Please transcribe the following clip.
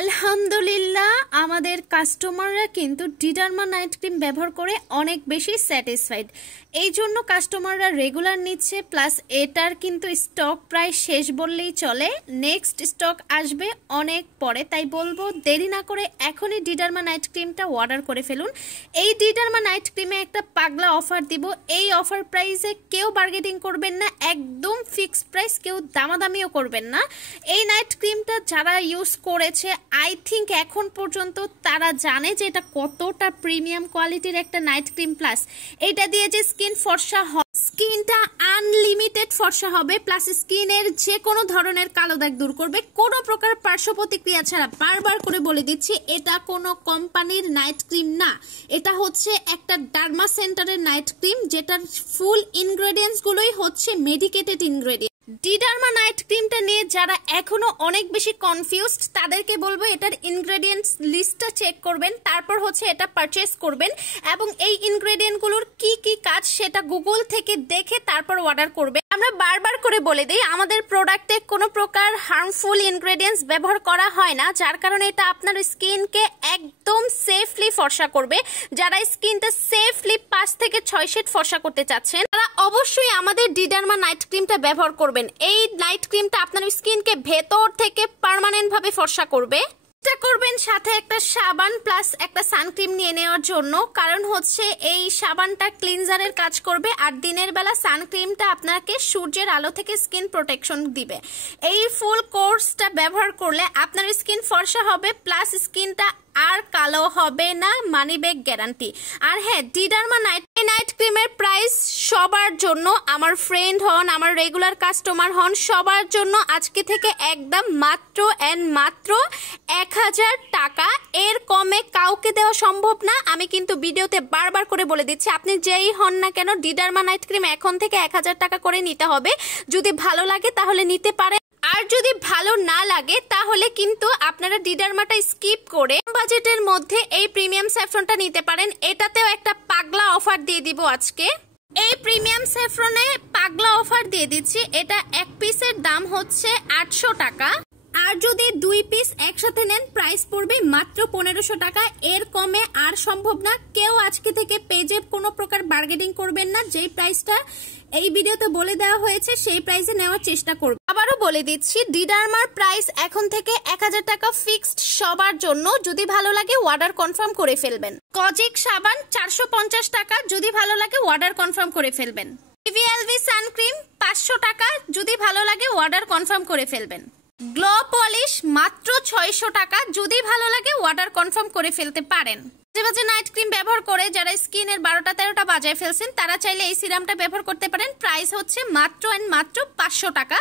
আলহামদুলিল্লাহ আমাদের কাস্টমাররা কিন্তু ডিডারমা নাইট ক্রিম ব্যবহার করে অনেক বেশি স্যাটিসফাইড। এই জন্য কাস্টমাররা রেগুলার নিচ্ছে, প্লাস এটার কিন্তু স্টক প্রায় শেষ বললেই চলে। নেক্সট স্টক আসবে অনেক পরে, তাই বলবো দেরি না করে এখনই ডিডারমা নাইট ক্রিমটা অর্ডার করে ফেলুন। এই ডিডারমা নাইট ক্রিমে একটা পাগলা অফার দিব। এই অফার প্রাইসে কেউ বার্গেটিং করবেন না, একদম ফিক্সড প্রাইস, কেউ দামাদামিও করবেন না। এই নাইট ক্রিমটা যারা ইউজ করেছে আই থিঙ্ক এখন পর্যন্ত তারা জানে যে এটা কতটা প্রিমিয়াম কোয়ালিটির একটা নাইট ক্রিম। প্লাস এটা দিয়ে যে স্কিন ফর্সা হয়, স্কিনটা আনলিমিটেড ফর্সা হবে, প্লাস স্কিনের যে কোনো ধরনের কালো দাগ দূর করবে কোনো প্রকার পার্শ্ব প্রতিক্রিয়া ছাড়া। বারবার করে বলে দিচ্ছি, এটা কোনো কোম্পানির নাইট ক্রিম না, এটা হচ্ছে একটা ডার্মা সেন্টারের নাইট ক্রিম, যেটার ফুল ইনগ্রেডিয়েন্টস গুলোই হচ্ছে মেডিকেটেড ইনগ্রেডিয়েন্ট। ডিডারমা নাইট ক্রিমটা নিয়ে যারা এখনো অনেক বেশি কনফিউজড তাদেরকে বলবো এটার ইনগ্রেডিয়েন্টস লিস্টটা চেক করবেন, তারপর হচ্ছে এটা পারচেস করবেন এবং এই ইনগ্রেডিয়েন্টগুলোর কি কি কাজ সেটা গুগল থেকে দেখে তারপর অর্ডার করবেন। আমরা বারবার করে বলে দিই, আমাদের প্রোডাক্টে কোনো প্রকার হার্মফুল ইনগ্রেডিয়েন্টস ব্যবহার করা হয় না, যার কারণে এটা আপনার স্কিনকে একদম সেফলি ফর্সা করবে। যারা স্কিনটা সেফলি 5 থেকে 6 শেড ফর্সা করতে চাচ্ছেন তারা অবশ্যই আমাদের ডিডারমা নাইট ক্রিমটা ব্যবহার করবেন। এই নাইট ক্রিমটা আপনার স্কিনকে ভেতর থেকে পার্মানেন্ট ভাবে ফর্সা করবে। চেষ্টা করবেন সাথে একটা সাবান প্লাস একটা সানক্রিম নিয়ে নেওয়ার জন্য, কারণ হচ্ছে এই সাবানটা ক্লিনজারের কাজ করবে আর দিনের বেলা সানক্রিমটা আপনাকে সূর্যের আলো থেকে স্কিন প্রোটেকশন দিবে। এই ফুল কোর্সটা ব্যবহার করলে আপনার স্কিন ফর্সা হবে, প্লাস স্কিনটা আর কালো হবে না, মানি ব্যাক গ্যারান্টি। আর হ্যাঁ, ডিডারমা নাইট ক্রিমের প্রাইস সবার জন্য, আমার ফ্রেন্ড হন, আমার রেগুলার কাস্টমার হন, সবার জন্য আজকে থেকে একদম মাত্র 1000 টাকা। এর কমে কাউকে দেওয়া সম্ভব না। আমি কিন্তু ভিডিওতে বারবার করে বলে দিচ্ছি, আপনি যেই হন না কেন ডিডারমা নাইট ক্রিম এখন থেকে 1000 টাকা করে নিতে হবে। যদি ভালো লাগে তাহলে নিতে পারে, আর যদি ভালো না লাগে তাহলে কিন্তু আপনারা ডিডারমাটা স্কিপ করে বাজেটের মধ্যে এই প্রিমিয়াম স্যাফরনটা নিতে পারেন। এটাতেও একটা পাগলা অফার দিয়ে দিব আজকে। এই প্রিমিয়াম স্যাফরনে পাগলা অফার দিয়ে দিচ্ছি। এটা এক পিসের দাম হচ্ছে 800 টাকা, আর যদি 2 পিস একসাথে নেন প্রাইস পড়বে মাত্র 1500 টাকা। এর কমে আর সম্ভব না। কেউ আজকে থেকে পেজে কোনো প্রকার বার্গেনিং করবেন না। যেই প্রাইসটা এই ভিডিওতে বলে দেওয়া হয়েছে সেই প্রাইসে নেওয়ার চেষ্টা করবেন। আবারও বলে দিচ্ছি, ডিডারমার প্রাইস এখন থেকে 1000 টাকা ফিক্সড সবার জন্য। যদি ভালো লাগে অর্ডার কনফার্ম করে ফেলবেন। কজিক সাবান 450 টাকা, যদি ভালো লাগে অর্ডার কনফার্ম করে ফেলবেন। ভিভিএলভি সানক্রিম 500 টাকা, যদি ভালো লাগে অর্ডার কনফার্ম করে ফেলবেন। গ্লো পলিশ মাত্র 600 টাকা, যদি ভালো লাগে অর্ডার কনফার্ম করে ফেলতে পারেন। বাজে নাইট ক্রিম ব্যবহার করে যারা স্কিনের 12টা-13টা বাজায় ফেলছেন তারা চাইলে এই সিরামটা ব্যবহার করতে পারেন। প্রাইস হচ্ছে মাত্র 500 টাকা।